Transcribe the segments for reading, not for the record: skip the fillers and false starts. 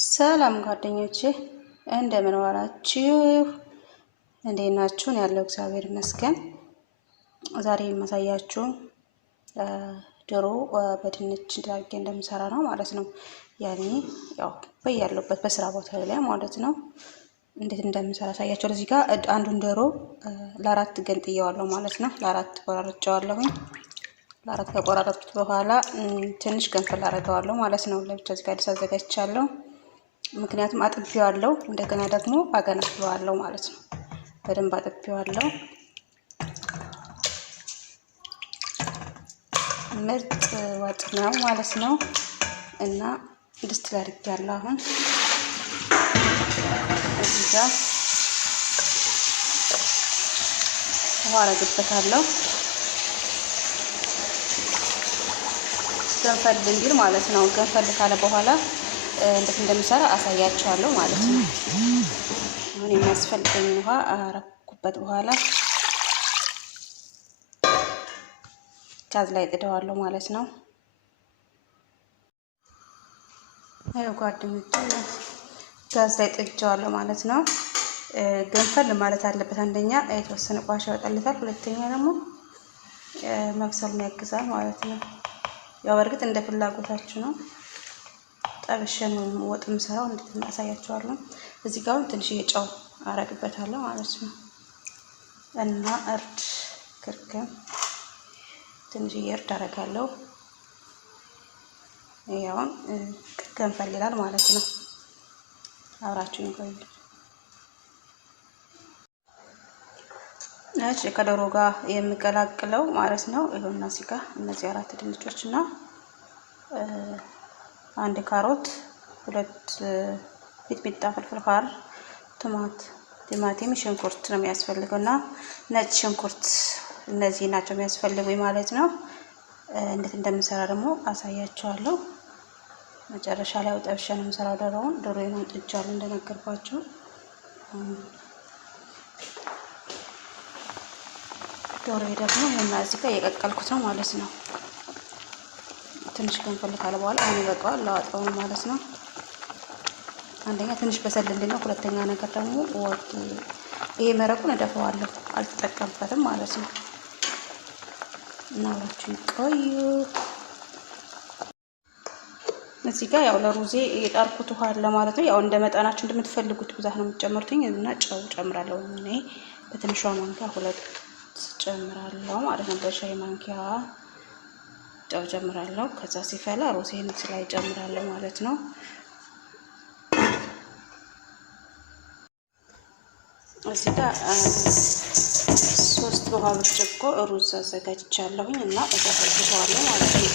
ሰላም ጓደኞቼ እንደምን ዋላችሁ? እንዴት ናችሁ? ያለው እግዚአብሔር ይመስገን። ዛሬ የማሳያችሁ ዶሮ በድንች አድርጌ እንደምሰራ ነው ማለት ነው። ያኔ ያው በያለሁበት በስራ ቦታ ላይ ማለት ነው እንዴት እንደምሰራ አሳያችኋለሁ። እዚህ ጋር አንዱን ዶሮ ለአራት ገንጥየዋለሁ ማለት ነው። ለአራት ቆራርጬዋለሁኝ። ለአራት ከቆራረጥኩት በኋላ ትንሽ ገንፈል አደርገዋለሁ ማለት ነው። ለብቻ እዚህ ጋር አዘጋጅቻለሁ። ምክንያቱም አጥቤዋለሁ እንደገና ደግሞ አገነፍለዋለሁ ማለት ነው። በደንብ አጥቤዋለሁ። ምርጥ ወጥ ነው ማለት ነው። እና ድስት ላይ አድርጌያለሁ። አሁን እዚህ ጋር ውሃ አደርግበታለሁ ገንፈል እንዲል ማለት ነው። ገንፈል ካለ በኋላ እንዴት እንደምሰራ አሳያችኋለሁ ማለት ነው። አሁን የሚያስፈልገኝ ውሃ አረኩበት በኋላ ጋዝ ላይ ጥደዋለሁ ማለት ነው። አይ ጓደኞቼ ጋዝ ላይ ጥጄዋለሁ ማለት ነው። ገንፈል ማለት አለበት። አንደኛ የተወሰነ ቋሻ ያወጣለታል፣ ሁለተኛ ደግሞ መብሰል ያግዛል ማለት ነው። ያው በእርግጥ እንደ ፍላጎታችሁ ነው። ጠብሸን ወጥ የምሰራው እንዴት እናሳያችኋለሁ። እዚህ ጋር ትንሽ ጨው አረግበታለሁ ማለት ነው እና እርድ ክርክም ትንሽ እርድ አረጋለሁ። ያው ገንፈል ይላል ማለት ነው። አብራችሁኝ ቆዩ። እሺ ከዶሮ ጋር የምቀላቅለው ማለት ነው። ይሄውና እዚህ ጋር እነዚህ አራት ድንቾች እና አንድ ካሮት፣ ሁለት ሚጥሚጣ፣ ፍልፍል ሐር፣ ቲማቲም፣ ሽንኩርት ነው የሚያስፈልገውና ነጭ ሽንኩርት እነዚህ ናቸው የሚያስፈልጉኝ ማለት ነው። እንዴት እንደምሰራ ደግሞ አሳያችኋለሁ። መጨረሻ ላይ ጠብሼ ነው የምሰራው። ዶሮውን ጥጃለሁ እንደነገርኳችሁ። ዶሮዬ ደግሞ እና እዚህ ጋር የቀቀልኩት ነው ማለት ነው። ትንሽ ገንፈል ካለ በኋላ አሁን ይበቃዋል፣ ላዋጣው ነው ማለት ነው። አንደኛ ትንሽ በሰልልኝ ነው፣ ሁለተኛ ነገር ደግሞ ይሄ መረቁን እደፈዋለሁ፣ አልተጠቀምበትም ማለት ነው። እና አብራችሁ ቆዩ። እዚህ ጋር ያው ለሩዜ የጣርኩት ውሃ አለ ማለት ነው። ያው እንደ መጠናችሁ እንደምትፈልጉት ብዛት ነው የምትጨምሩትኝ። እና ጨው ጨምራለሁ እኔ በትንሿ ማንኪያ 2 ጨምራለሁ ማለት ነው። በሻይ ማንኪያ ጨው ጨምራለሁ። ከዛ ሲፈላ ሩዜን ላይ ጨምራለሁ ማለት ነው። እዚህ ጋር 3 ውሃ ብርጭቆ ሩዝ አዘጋጅቻለሁኝ እና እዘጋጅዋለሁ ማለት ነው።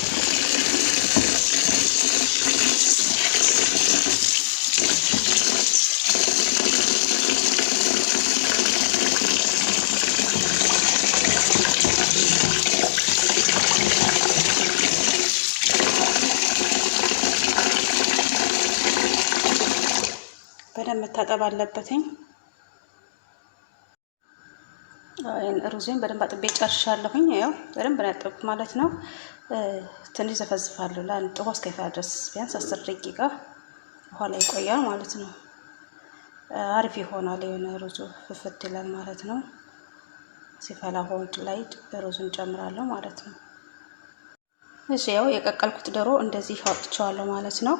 በደንብ መታጠብ አለበትኝ። ሩዜን በደንብ አጥቤ ጨርሻለሁኝ። ያው በደንብ ነው ያጠብኩት ማለት ነው። ትንሽ ዘፈዝፋለሁ ለአንድ ውሃ እስከሚፈላ ድረስ ቢያንስ 10 ደቂቃ ውሃ ላይ ይቆያል ማለት ነው። አሪፍ ይሆናል። የሆነ ሩዙ ፍፍት ይላል ማለት ነው። ሲፈላ ሆድ ላይ ሩዙን ጨምራለሁ ማለት ነው። እሺ ያው የቀቀልኩት ዶሮ እንደዚህ አውጥቼዋለሁ ማለት ነው።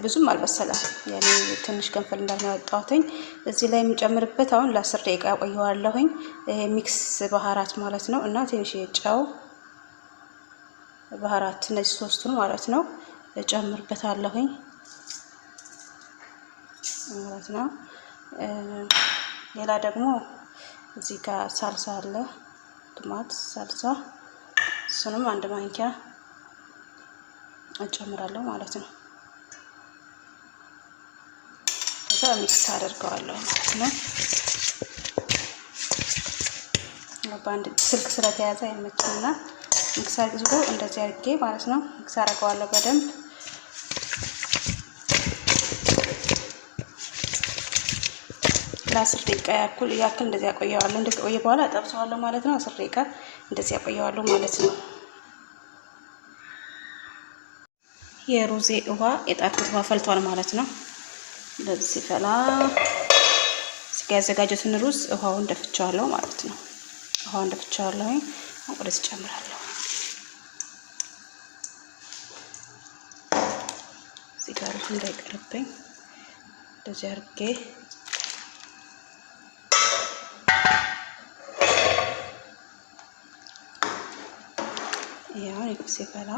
ብዙም አልበሰለም። ያኔ ትንሽ ገንፈል እንዳልያወጣሁትኝ እዚህ ላይ የምጨምርበት አሁን ለ10 ደቂቃ ያቆየዋለሁኝ። ሚክስ ባህራት ማለት ነው እና ትንሽ ጨው ባህራት እነዚህ ሶስቱን ማለት ነው እጨምርበታለሁኝ ማለት ነው። ሌላ ደግሞ እዚህ ጋር ሳልሳ አለ፣ ቶማት ሳልሳ፣ እሱንም 1 ማንኪያ እጨምራለሁ ማለት ነው። ሚክስ አደርገዋለሁ ማለት ነው። በአንድ ስልክ ስለተያዘ አይመችምና ሚክስ አድርጎ እንደዚህ አድርጌ ማለት ነው ሚክስ አደርገዋለሁ በደንብ። ለ10 ደቂቃ ያክል እንደዚህ ያቆየዋለሁ። እንደዚህ ቆየ በኋላ አጠብሰዋለሁ ማለት ነው። 10 ደቂቃ እንደዚህ ያቆየዋለሁ ማለት ነው። የሩዜ ውሃ የጣድኩት ውሃ ፈልቷል ማለት ነው። እንደዚህ ሲፈላ እዚህ ጋር ያዘጋጀሁትን ሩዝ ውሃውን ደፍቻለሁ ማለት ነው። ውሃውን ደፍቻለሁ። ወደዚህ ጨምራለሁ። እዚህ ጋር እንዳይቀርብኝ እንደዚህ አድርጌ ያው ሲፈላ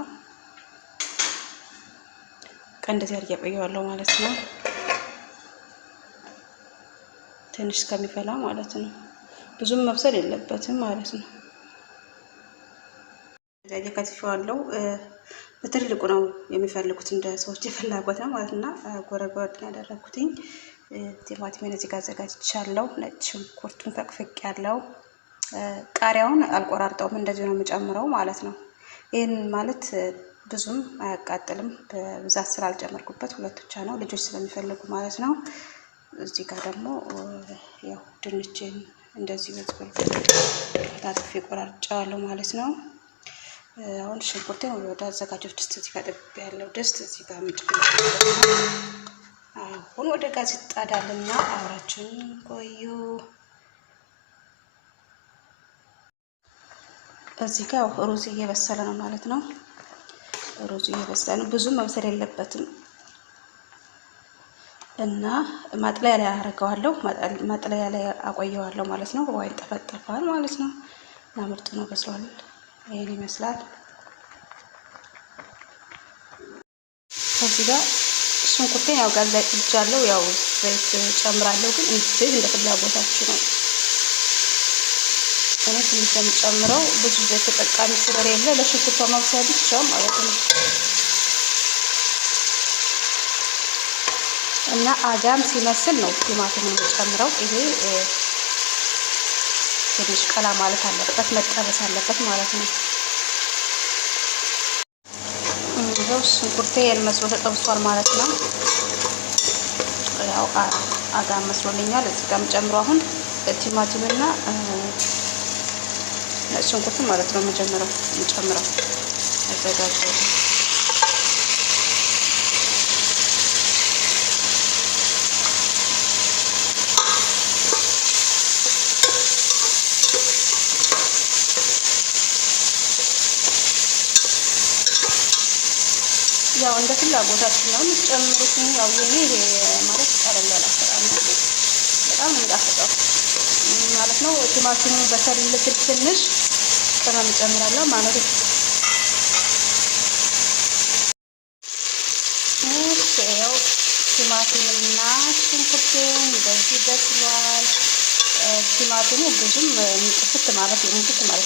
እንደዚህ አድርጌ ቆየዋለሁ ማለት ነው። ትንሽ እስከሚፈላ ማለት ነው። ብዙም መብሰል የለበትም ማለት ነው። እዚህ ከትፌዋለሁ። በትልቁ ነው የሚፈልጉት እንደ ሰዎች ፍላጎት ነው ማለት እና ጎረጎረድ ያደረኩትኝ። ቲማቲሜን እዚህ ጋር አዘጋጅቻለሁ። ነጭ ሽንኩርቱን ፈቅፍቄያለሁ። ቃሪያውን አልቆራርጠውም፣ እንደዚህ ነው የምጨምረው ማለት ነው። ይሄን ማለት ብዙም አያቃጥልም፣ በብዛት ስላልጨመርኩበት ሁለት ብቻ ነው ልጆች ስለሚፈልጉ ማለት ነው። እዚህ ጋር ደግሞ ያው ድንችን እንደዚህ ታጥፌ ቆራርጫለሁ ማለት ነው። አሁን ሽንኩርቴን ወደ አዘጋጀሁት ድስት እዚህ ጋር ጥብ ያለው ድስት እዚህ ጋር አሁን ወደ ጋዝ ይጣዳልና አብራችሁን ቆዩ። እዚህ ጋር ሩዝ እየበሰለ ነው ማለት ነው። ሩዝ እየበሰለ ነው፣ ብዙም መብሰል የለበትም እና ማጥለያ ላይ አደርገዋለሁ። ማጥለያ ላይ አቆየዋለሁ ማለት ነው። ውሃ ይጠፈጠፋል ማለት ነው እና ምርጥ ነው፣ በስሏል። ይሄን ይመስላል። እዚህ ጋር ሽንኩርቴን ያው ጋዝ ላይ ጥጃለሁ። ያው ዘይት ጨምራለሁ፣ ግን እንደ ፍላጎታችሁ ነው። እኔ ትንሽ የምጨምረው ብዙ ዘይት ተጠቃሚ ስለሌለ ለሽንኩርቷ ማብሰያ ብቻ ማለት ነው። እና አጋም ሲመስል ነው ቲማቲሙን የምጨምረው። ይሄ ትንሽ ቀላ ማለት አለበት፣ መጠበስ አለበት ማለት ነው። ይኸው ሽንኩርቴ መስሎ ተጠብሷል ማለት ነው። ያው አጋም መስሎልኛል። እዚህ ጋር የምጨምረው አሁን ቲማቲምና ነጭ ሽንኩርት ማለት ነው። መጀመሪያው የምጨምረው አዘጋጀው። ያው እንደ ፍላጎታችሁ ነው የምትጨምሩት። ያው የኔ ማለት ቀለል ያለ አሰራር ነው፣ በጣም እንዳፈጠው ማለት ነው። ቲማቲሙ በሰል ትንሽ ቅመም እጨምራለሁ ማለት ነው። ያው ቲማቲምና ሽንኩርቱ እንደዚህ በስሏል። ቲማቲሙ ብዙም ጥፍት ማለት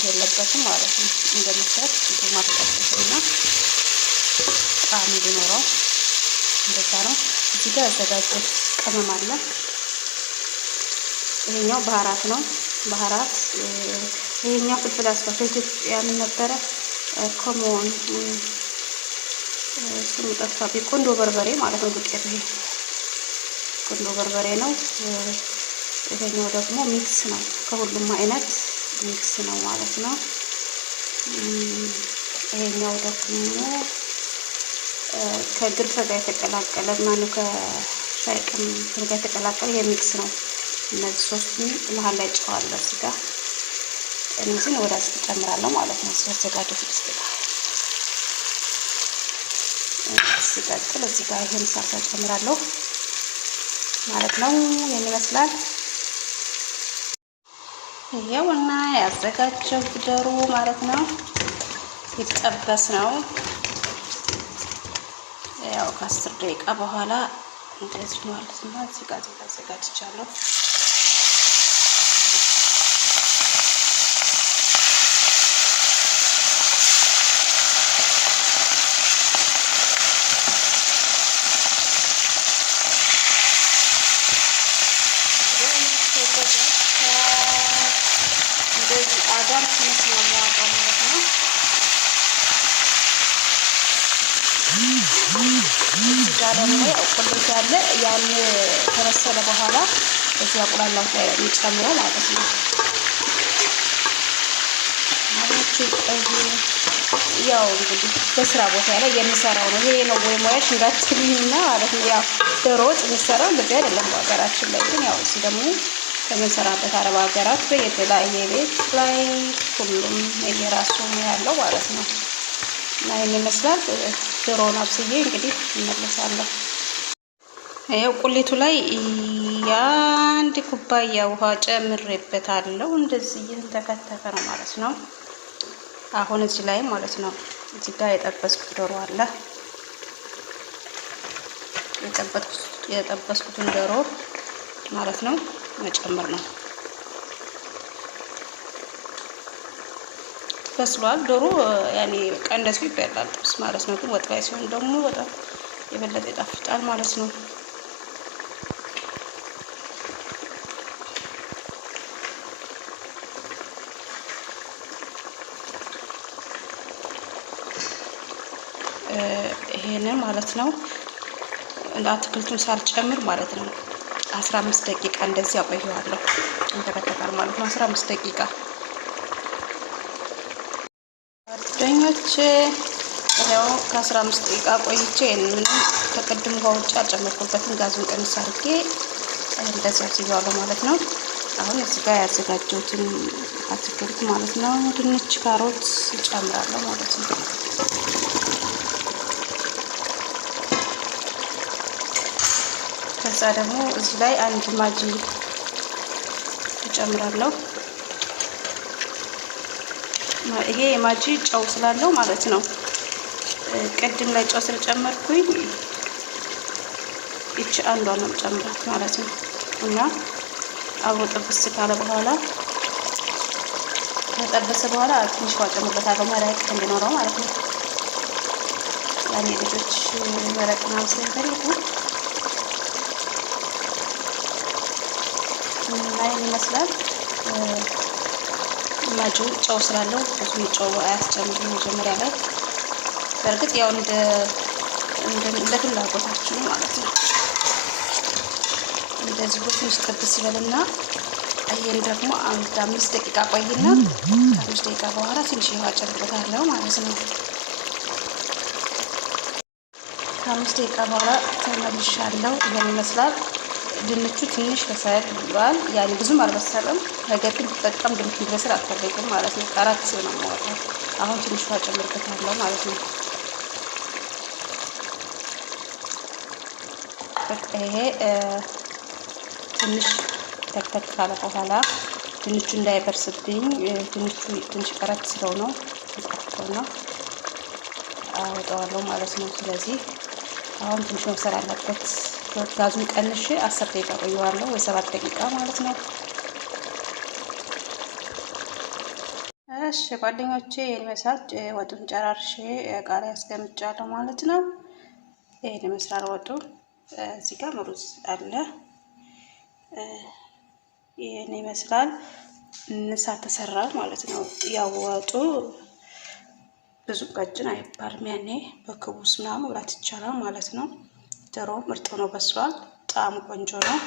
የለበትም ማለት ነው። እንደምታዩት ቲማቲም ተጠብሶና ጣዕም እንዲኖረው እንደዛ ነው። እዚህ ጋር ያዘጋጀሁት ቅመም አለ። ይሄኛው ባህራት ነው። ባህራት ይሄኛው ፍልፍል አስፋ ኢትዮጵያ ምን ነበረ ኮሞን ስሙ ጠፋብኝ። ቁንዶ በርበሬ ማለት ነው ዱቄቱ። ይሄ ቁንዶ በርበሬ ነው። ይሄኛው ደግሞ ሚክስ ነው። ከሁሉም አይነት ሚክስ ነው ማለት ነው። ይሄኛው ደግሞ ከግርፈ ጋር የተቀላቀለ ማነው ከሻይ ቅመም ጋር የተቀላቀለ የሚክስ ነው። እነዚህ ሶስቱን መሀል ላይ ጨዋለሁ። እዚህ ጋር እነዚህን ወደ ውስጥ ጨምራለሁ ማለት ነው። ሲያዘጋጁት ውስጥ ጋር ሲቀጥል እዚህ ጋር ይሄን ሳርሳ ጨምራለሁ ማለት ነው። ይሄን ይመስላል። ይሄውና ያዘጋጀው ዶሮ ማለት ነው። ይጠበስ ነው። ያው ከ10 ደቂቃ በኋላ እንደዚህ ማለት ነው። እዚህ ጋር አዘጋጅቻለሁ። እንደዚህ አዳም ትንሽ ነው የሚያወጣው ማለት ነው። እዚህ ጋር ደግሞ ቁሌት ያለ ያን ከበሰለ በኋላ እዚህ አቁላላው ላይ የሚጨምረው ማለት ነው። አብራችሁ ቆዩ። ያው እንግዲህ በስራ ቦታ ላይ የምሰራው ነው። ይሄ ነው ወይ ሙያሽ እንዳትሉኝና ማለት ነው። ያው ዶሮ ወጥ የሚሰራው እንደዚህ አይደለም በሀገራችን ላይ ግን ያው እዚህ ደግሞ በምንሰራበት አረብ ሀገራት በየተለያየ ቤት ላይ ሁሉም የራሱ ያለው ማለት ነው። እና ይህን ይመስላል። ዶሮውን አብስዬ እንግዲህ እመለሳለሁ። ይኸው ቁሌቱ ላይ የአንድ ኩባያ ውሃ ጨምሬበታለሁ። እንደዚህ እየተከተፈ ነው ማለት ነው። አሁን እዚህ ላይ ማለት ነው እዚህ ጋር የጠበስኩት ዶሮ አለ። የጠበስኩትን ዶሮ ማለት ነው መጨመር ነው። በስሏል ዶሮ ያኔ ቀንደሱ ይበላል ጥብስ ማለት ነው። ግን ወጥ ላይ ሲሆን ደግሞ በጣም የበለጠ ይጣፍጣል ማለት ነው። ይሄንን ማለት ነው አትክልቱን ሳልጨምር ማለት ነው 15 ደቂቃ እንደዚህ አቆየዋለሁ። እንተከተካል ማለት ነው 15 ደቂቃ ጓደኞቼ። ያው ከ15 ደቂቃ ቆይቼ ምንም ተቀድሞ ውጭ አልጨመርኩበትም። ጋዙን ቀንስ አድርጌ እንደዚህ አብስዬዋለሁ ማለት ነው። አሁን እዚህ ጋር ያዘጋጀሁትን አትክልት ማለት ነው ድንች፣ ካሮት እጨምራለሁ ማለት ነው። ከዛ ደግሞ እዚህ ላይ አንድ ማጂ እጨምራለሁ። ይሄ የማጂ ጨው ስላለው ማለት ነው። ቅድም ላይ ጨው ስለጨመርኩኝ እቺ አንዷ ነው ጨምራት ማለት ነው። እና አብሮ ጥብስ ካለ በኋላ ከጠበሰ በኋላ ትንሽ ውሃ ጨምርበታለሁ መረቅ እንዲኖረው ማለት ነው። ያኔ ልጆች መረቅ ምናምን ስለሚፈልጉ ላይ ይመስላል። ማጁ ጨው ስላለው ብዙ ጨው አያስጨምርም መጀመሪያ ላይ። በእርግጥ ያው እንደ ፍላጎታችሁ ማለት ነው። እንደዚህ ትንሽ ጥብስ ይበልና ይሄን ደግሞ አንድ 5 ደቂቃ ቆይና ከ5 ደቂቃ በኋላ ትንሽ ውሃ ጨምርበታለሁ ማለት ነው። ከ5 ደቂቃ በኋላ ተመልሻለሁ። ይሄን ይመስላል። ድንቹ ትንሽ በሰል ብሏል። ያኔ ብዙም አልበሰለም። ነገር ግን በጣም ድንቹ እንዲበስል አልፈልግም ማለት ነው። ከአራት ሲሆን ነው የማወጣው። አሁን ትንሽ ውሃ ጨምርበታለሁ ማለት ነው። በቃ ይሄ ትንሽ ተክተክ ካለ በኋላ ድንቹ እንዳይበርስብኝ ድንቹ ትንሽ ቀረት ስለው ነው ተከፍቶና አወጣዋለሁ ማለት ነው። ስለዚህ አሁን ትንሽ መብሰል አለበት። ጋዙን ቀንሼ 10 ደቂቃ ቆየዋለሁ ወይ 7 ደቂቃ ማለት ነው። እሺ ጓደኞቼ ይመስላል ወጡን ጨራርሼ እቃ ላይ አስቀምጫለሁ ማለት ነው። ይሄን ይመስላል ወጡ። እዚህ ጋር ሩዝ አለ። ይሄን ይመስላል። ንሳ ተሰራ ማለት ነው። ያው ወጡ ብዙ ቀጭን አይባልም። ያኔ በክቡስ ምናምን መብላት ይቻላል ማለት ነው። ዶሮ ምርጥ ነው፣ በስሏል። ጣዕሙ ቆንጆ ነው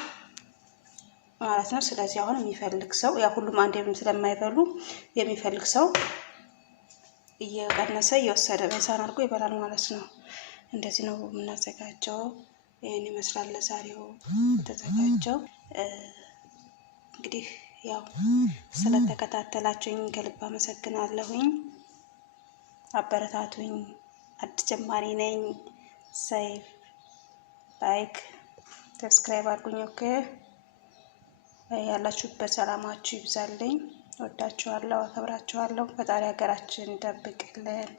ማለት ነው። ስለዚህ አሁን የሚፈልግ ሰው ያ ሁሉም አንዴ ስለማይበሉ የሚፈልግ ሰው እየቀነሰ እየወሰደ በሳህን አድርጎ ይበላል ማለት ነው። እንደዚህ ነው የምናዘጋጀው። ይሄን ይመስላል ለዛሬው ተዘጋጀው። እንግዲህ ያው ስለተከታተላችሁኝ ከልብ አመሰግናለሁኝ። አበረታቱኝ። አዲስ ጀማሪ ነኝ። ሰይፍ ላይክ ሰብስክራይብ አድርጉኝ። ኦኬ ያላችሁበት ሰላማችሁ ይብዛልኝ። ወዳችኋለሁ፣ አከብራችኋለሁ። ፈጣሪ ሀገራችን ይጠብቅልን።